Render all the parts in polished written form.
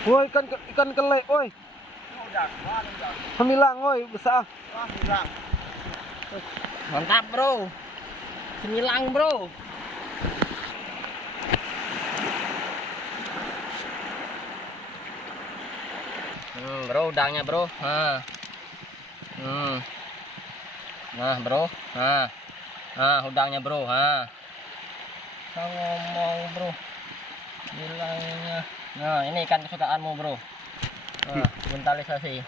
Woi, ikan kele, woi. Hamilang, woi, besar. Mantap bro, semilang bro. Bro, udangnya bro. Nah bro, udangnya bro. Kita ngomong bro, bilangnya. Nah ini ikan kesukaanmu bro. Buntalisasi.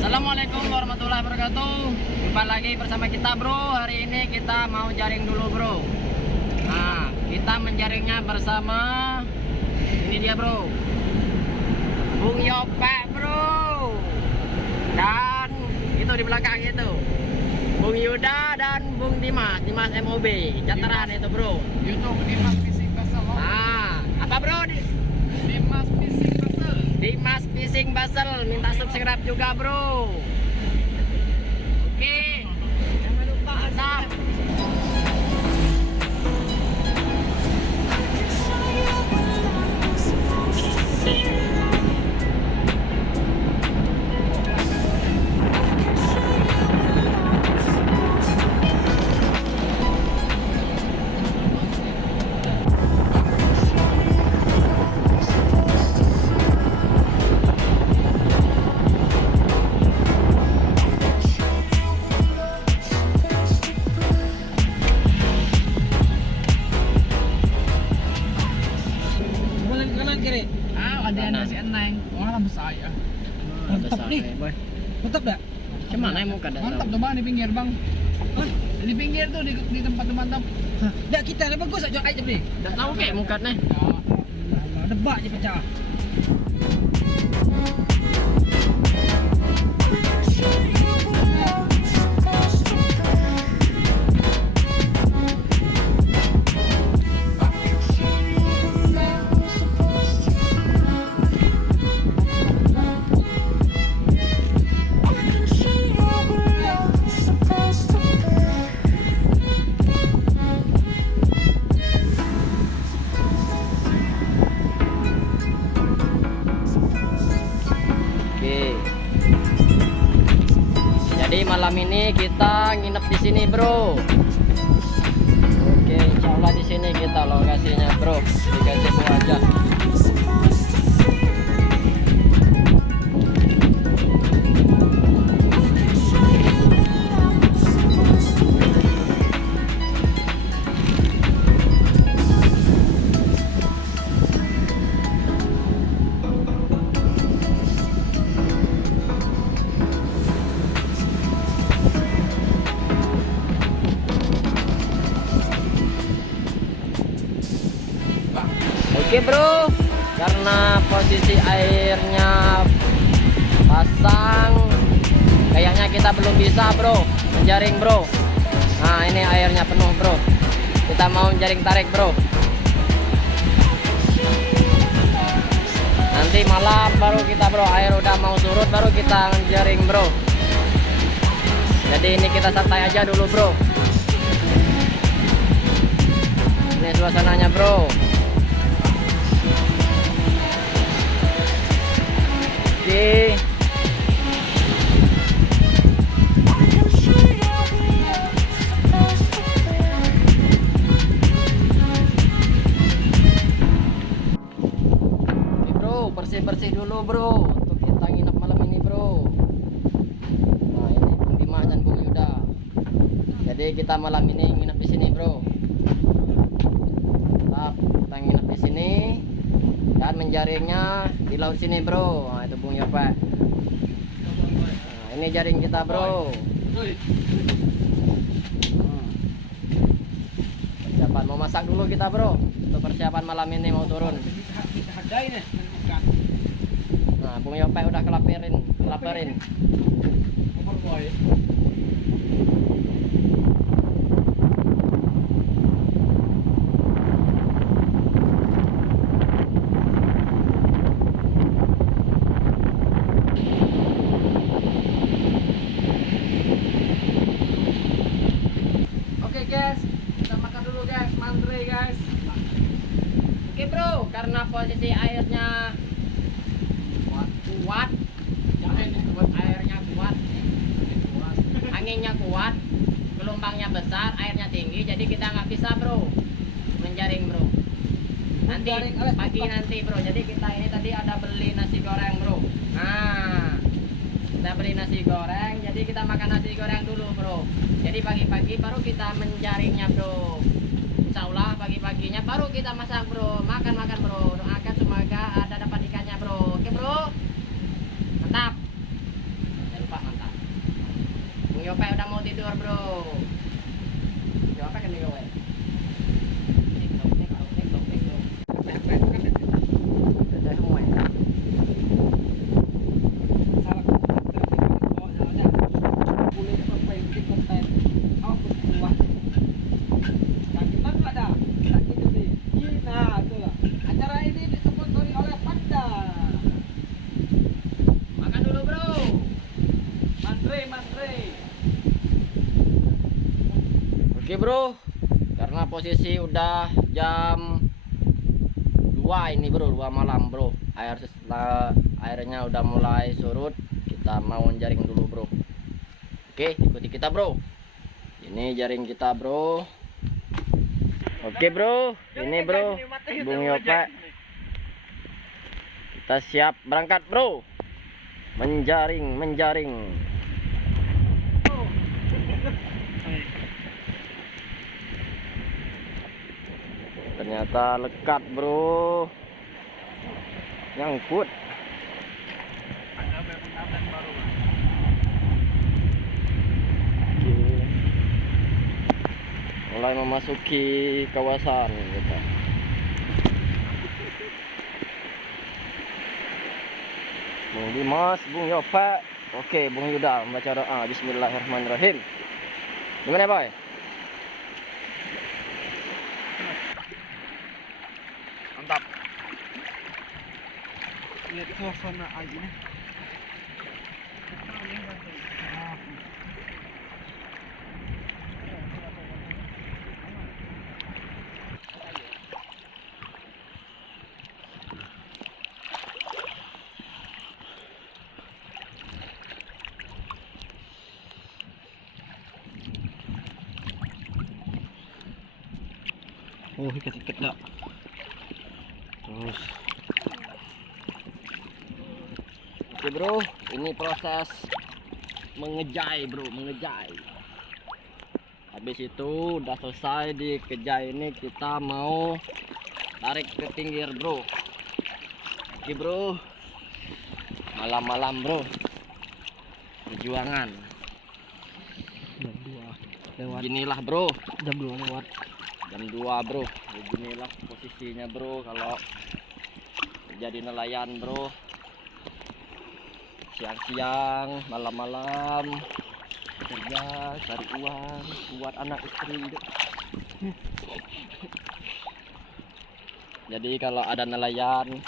Assalamualaikum warahmatullahi wabarakatuh. Jumpa lagi bersama kita bro. Hari ini kita mau jaring dulu bro. Nah kita menjaringnya bersama ini dia bro, Bung Yopa bro. Dan itu di belakang itu Bung Yuda dan Bung Dimas MOB Jataran itu bro. YouTube Dimas Fishing Vessel. Nah apa bro? Dimas Fishing Vessel. Dimas Fishing Vessel, minta subscribe juga bro. Oke, jangan lupa mantap. Kanan kiri. Ada yang nasi eneng. Wah, besar ya. Mantap nih. Boy. Mantap dah. Cuman yang muka dah. Mantap tuh bang di pinggir bang. Di pinggir tuh di tempat mantap. Dah kita dah bagus aja aja beli. Dah tahu kayak mukanya. Debak je pecah. Oke. Jadi malam ini kita nginep di sini, bro. Oke, insyaallah di sini kita lokasinya, bro. Dikasih Bu aja. Oke bro, karena posisi airnya pasang, kayaknya kita belum bisa bro menjaring bro. Nah ini airnya penuh bro, kita mau menjaring tarik bro. Nanti malam baru kita bro, air udah mau surut baru kita menjaring bro. Jadi ini kita santai aja dulu bro. Ini suasananya bro. Oke. Oke bro, bersih-bersih dulu bro untuk kita nginep malam ini bro. Nah ini Bung Dimas dan Bung Yuda. Jadi kita malam ini nginep di sini bro. Kita nginep di sini. Dan dan menjaringnya di laut sini bro. Nah, itu Bung Yopa. Nah, ini jaring kita bro. Persiapan mau masak dulu kita bro. Untuk persiapan malam ini mau turun. Kita hadai nih. Nah, Bung Yopa udah kelaparin. Overboy. Oke guys, kita makan dulu guys, mantre guys. Oke bro, karena posisi airnya kuat, airnya kuat, anginnya kuat, gelombangnya besar, airnya tinggi, jadi kita nggak bisa bro menjaring bro. Nanti pagi nanti bro. Jadi kita ini tadi ada beli nasi goreng bro. Nah, kita beli nasi goreng, jadi kita makan nasi goreng dulu bro. Jadi pagi-pagi baru kita menjaringnya bro. Insya Allah pagi-paginya baru kita masak bro. Makan bro. Doakan semoga ada dapat ikannya bro. Oke bro. Mantap. Jangan lupa mantap. Bung Yope udah mau tidur bro. Bung Yope kan nih Yope. Udah semua ya. Salah boleh sampai bikin konten. Aku kuat. Kita ada. Nah, itulah. Acara ini disponsori oleh Panda. Makan dulu bro. Mantre. Oke bro, karena posisi udah jam 2 ini bro, 2 malam bro. Airnya udah mulai surut. Kita mau jaring dulu bro. Oke, ikuti kita bro. Ini jaring kita bro. Oke bro, ini bro Bung Yopa. Kita siap berangkat bro. Menjaring. Ternyata lekat bro. Nyangkut. Oke. Mulai memasuki kawasan kita. Bung Dimas, Bung Yopa. Oke, Bung Yuda membaca doa. Bismillahirrahmanirrahim. Gimana boy? Mantap. Lihat suasana aja. Oh, ikat dah. Terus. Oke bro, ini proses mengejai bro, mengejai. Habis itu udah selesai dikejai ini, kita mau tarik ke pinggir bro. Oke bro, malam-malam bro, perjuangan. Jam 2 lewat. Beginilah bro, Jam 2 lewat. jam 2 bro. Beginilah posisinya bro kalau jadi nelayan bro. Siang-siang, malam-malam kerja, cari uang buat anak istri. Jadi kalau ada nelayan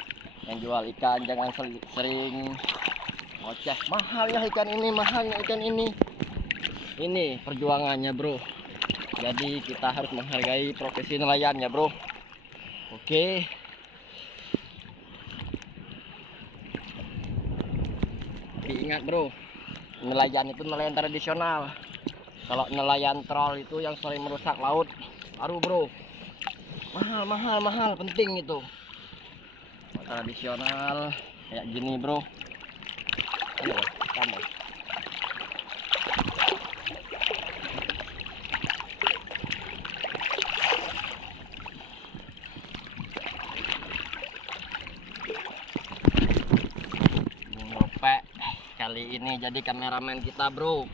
yang jual ikan jangan sering ngoceh, mahalnya ikan ini. Ini perjuangannya bro. Jadi kita harus menghargai profesi nelayan ya bro. Oke. Tapi ingat bro, nelayan itu nelayan tradisional. Kalau nelayan troll itu yang sering merusak laut, baru bro. Mahal, penting itu. Tradisional kayak gini bro. Ayo, kamu. hari ini jadi kameramen kita, bro.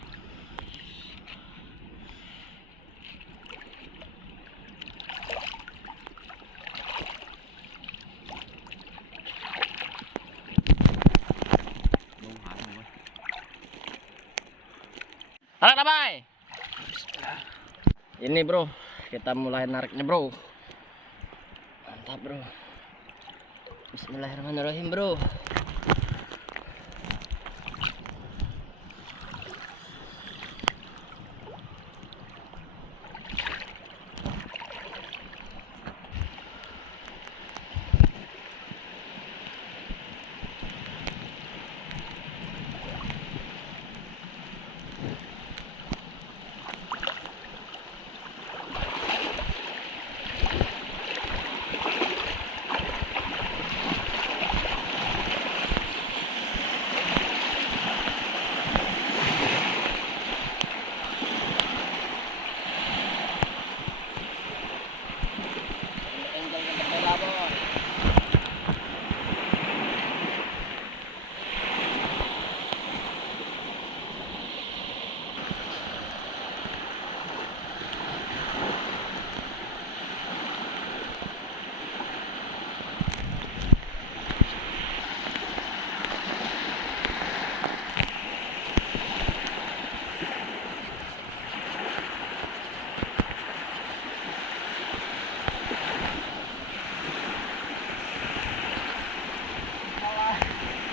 Tarik labai. Ini bro, kita mulai nariknya bro. Mantap bro. Bismillahirrahmanirrahim bro.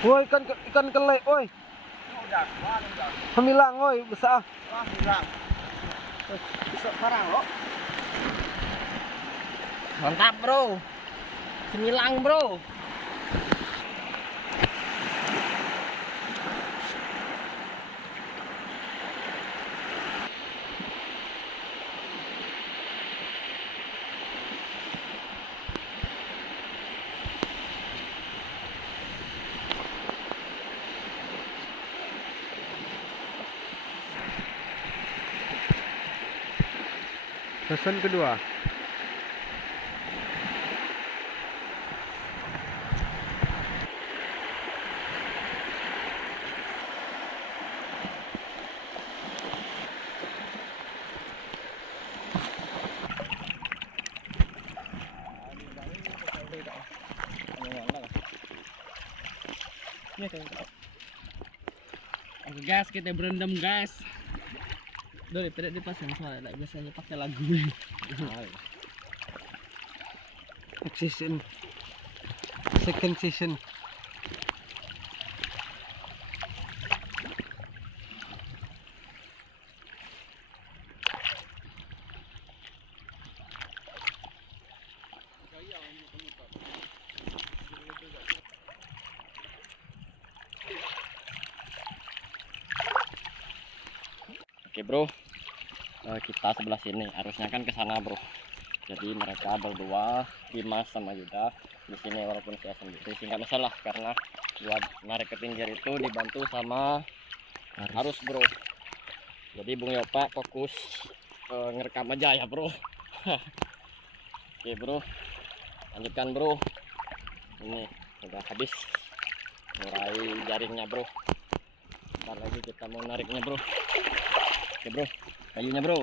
Woi, ikan kelek, woi. Hamilang, woi, besar. Mantap bro. Semilang bro. Season kedua. Oke guys, kita berendam guys. Dulu tidak dipasang soalnya biasanya pakai lagu. Season. Second season. Oke bro, kita sebelah sini, arusnya kan ke sana bro. Jadi mereka berdua, Dimas sama Yuda di sini, walaupun saya sendiri sih nggak masalah karena buat narik ke pinggir itu dibantu sama arus bro. Jadi Bung Yopa fokus ngerekam aja ya bro. Oke bro, lanjutkan bro. Ini udah habis murai jaringnya bro. Ntar lagi kita mau nariknya bro. Oke bro, kayunya bro.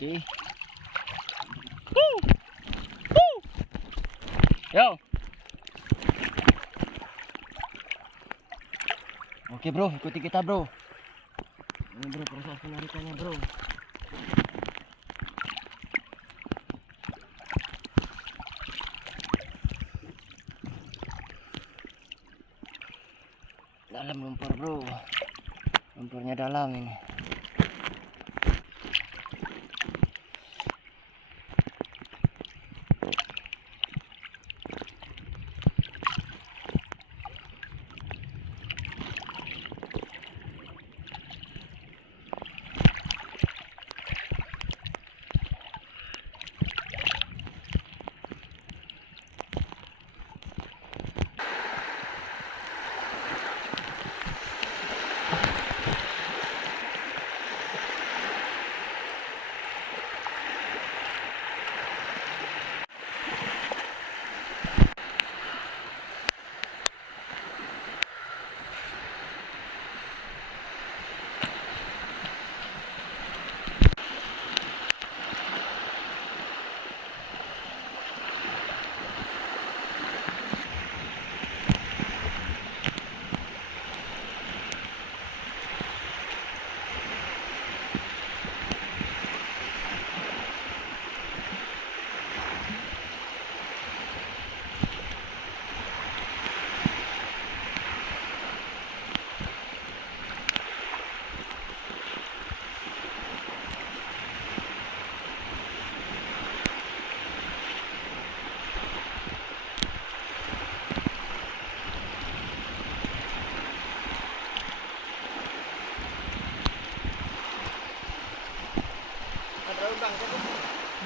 Oke. Yo. Oke bro, ikuti kita bro. Ini bro proses penarikannya bro. Dalam lumpur bro. Lumpurnya dalam ini.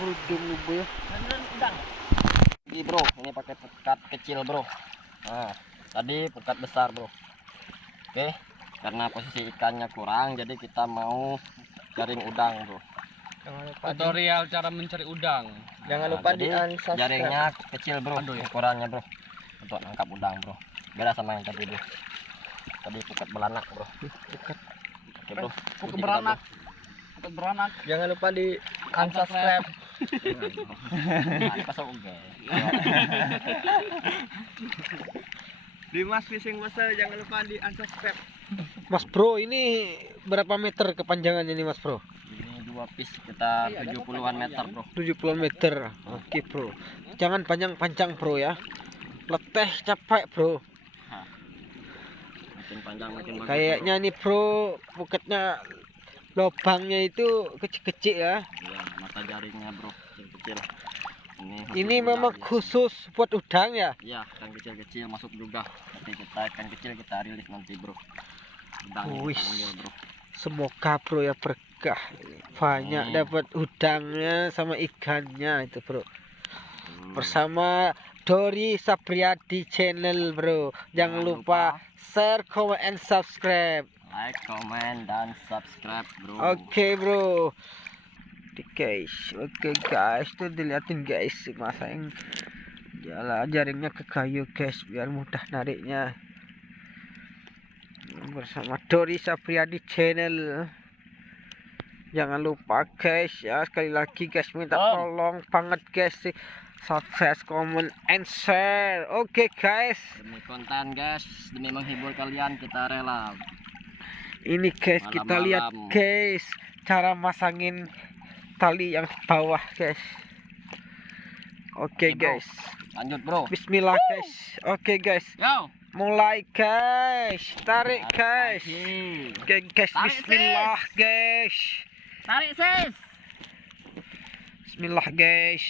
berujung lu bro. Udang. Ini bro, ini pakai pukat kecil bro. Nah, tadi pukat besar bro. Oke, karena posisi ikannya kurang, jadi kita mau jaring udang bro. Jangan lupa Tutorial cara mencari udang. jangan Nah, lupa jadi di unsubscribe. jaringnya kecil bro, ukurannya bro, untuk nangkap udang bro. Beda sama yang tadi bro. Tadi pukat belanak bro. Pukat. Oke bro. Pukat beranak. Pukat beranak. Jangan lupa di unsubscribe. Pasok oke. Dimas Fishing Master jangan lupa di unsubscribe. Mas Bro, ini berapa meter kepanjangannya nih Mas Bro? Ini 2 piece kita 70-an meter bro. 70 meter. Oke Bro. Jangan panjang-panjang Bro ya. Letih capek Bro. Makin panjang makin bagus. Kayaknya nih Bro, pukatnya lubangnya itu kecil-kecil ya. Iya, mata jaringnya bro, kecil-kecil. Ini khusus memang udang, ya. khusus buat udang ya. Iya, ikan kecil-kecil masuk juga. Nanti kita ikan kecil kita rilis nanti bro. Udang Wih. ambil bro. Semoga Bro ya berkah. Banyak dapat udangnya sama ikannya itu Bro. Bersama Dori Sapriadi channel Bro. Jangan lupa share, comment, and subscribe. Like, comment, dan subscribe bro. Oke Bro. Oke guys, tuh dilihatin guys, masa yang jaringnya ke kayu guys, biar mudah nariknya. Bersama Dori Sapriadi channel. Jangan lupa guys ya, sekali lagi guys, minta tolong banget guys, subscribe, comment, and share. Oke guys, Demi konten guys, demi menghibur kalian kita rela. ini guys kita lihat guys cara masangin tali yang di bawah guys. Oke Bro. guys, Lanjut bro. Bismillah guys. Oke guys, Yo. mulai guys, tarik guys. Lagi. Oke guys, Tarik, Bismillah guys. Tarik sis. Bismillah guys.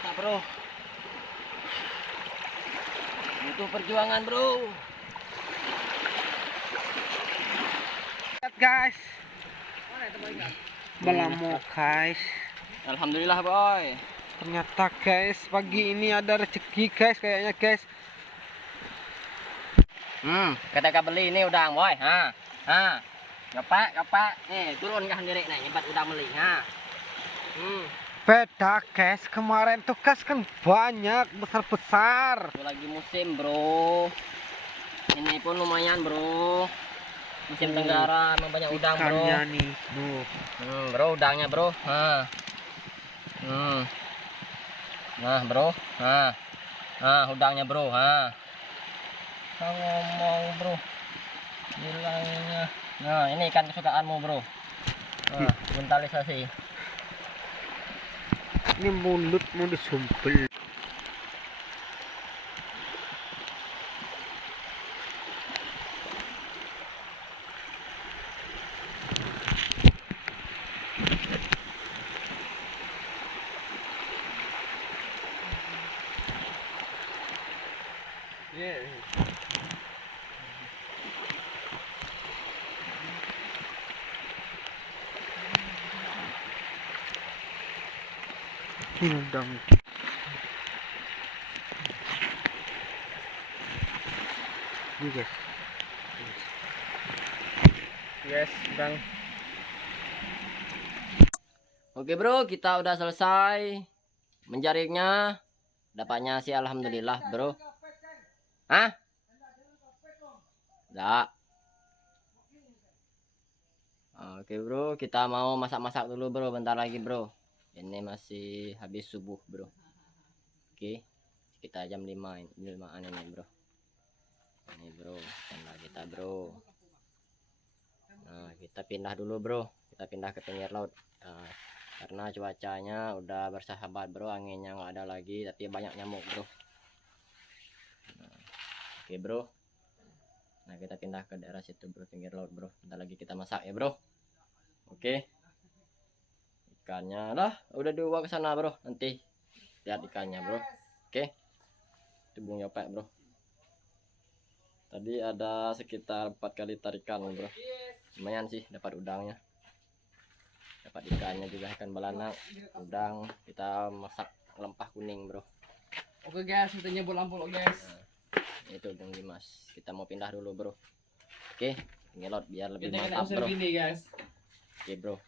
Nah, bro. Butuh perjuangan bro. Lihat guys. Belamo guys. Alhamdulillah boy. Ternyata guys, pagi ini ada rezeki guys kayaknya guys. Ketika beli ini udang boy. Gapak. Nih, turunkan sendiri nih, nyebat udang beli. Beda guys, kemarin tuh guys kan banyak besar-besar. Itu lagi musim bro. Ini pun lumayan bro. Musim tenggara emang banyak udang bro. Ikannya nih, Bro udangnya bro. Nah bro. Udangnya bro. Ngomong bro. Bilangnya. Nah ini ikan kesukaanmu bro. Mentalisasi. Ini mulut mau disumpel. Ini udang. Ini guys. Yes, udang. Oke bro, kita udah selesai menjaringnya. Dapatnya sih alhamdulillah bro. Enggak. Oke bro, kita mau masak-masak dulu bro, bentar lagi bro. Ini masih habis subuh bro. Oke, kita jam 5an ini bro. Ini bro, tenda kita bro. Nah kita pindah dulu bro, kita pindah ke pinggir laut. Karena cuacanya udah bersahabat bro, anginnya nggak ada lagi, tapi banyak nyamuk bro. Oke bro, nah kita pindah ke daerah situ bro, pinggir laut bro. Bentar lagi kita masak ya bro. Oke, ikannya lah udah dibawa ke sana bro, nanti lihat ikannya bro. Oke, Itu Bung Yopek bro. Tadi ada sekitar 4 kali tarikan bro. Lumayan sih dapat udangnya. Dapat ikannya juga, ikan balanak, udang. Kita masak lempah kuning bro. Oke guys, kita nyebut lampu lo guys. Itu Bung Dimas. Kita mau pindah dulu bro. Oke, ngelot biar lebih Kita mantap bro. ini guys. Oke bro.